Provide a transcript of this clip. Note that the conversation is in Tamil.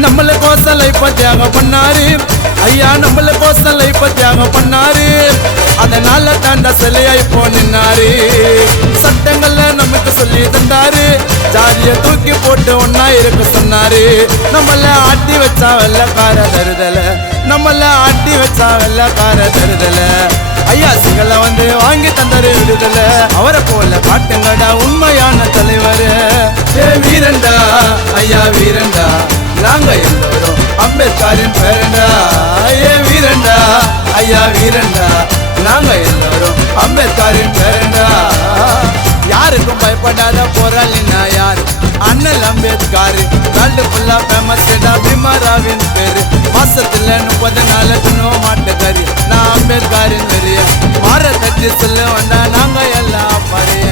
நம்மளுக்கோசம் லைஃப தியாகம் பண்ணாரு ஐயா, நம்மளுக்கோசம் லைஃப தியாகம் பண்ணாரு. அதனால தாண்டா சிலையா இப்போ நின்னாரு. சட்டங்கள்ல நமக்கு சொல்லி தந்தாரு, ஜாதிய தூக்கி போட்டு ஒன்னா இருக்க சொன்னாரு. நம்மள ஆட்டி வச்சா வெள்ளக்கார தருதல, நம்மள ஆட்டி வச்சா வெள்ளக்கார தருதல. ஐயா சிங்கள வந்து வாங்கி தந்தாரு விடுதல. அவரை போல காட்டுங்கடா உண்மையான தலைவர். ஏ வீரண்டா ஐயா வீரண்டா, நாங்க எல்லோரும் அம்பேத்கரின் பேரண்டா. ஏ வீரண்டா ஐயா வீரண்டா, நாங்க எல்லோரும் அம்பேத்கரின் பேரண்டா. யாருக்கும் பயப்படாத போராளினா யாரு? அண்ணல் அம்பேத்கர். வேர்ல்டு ஃபுல்லா ஃபேமஸ் பீமாராவின் பேரு. மாசத்துல 30 நாள் துணுவ மாட்டுக்காரி. நான் அம்பேத்கரின் வெறிய மாற தட்டி சொல்ல வந்தா நாங்க எல்லாம் பறைய.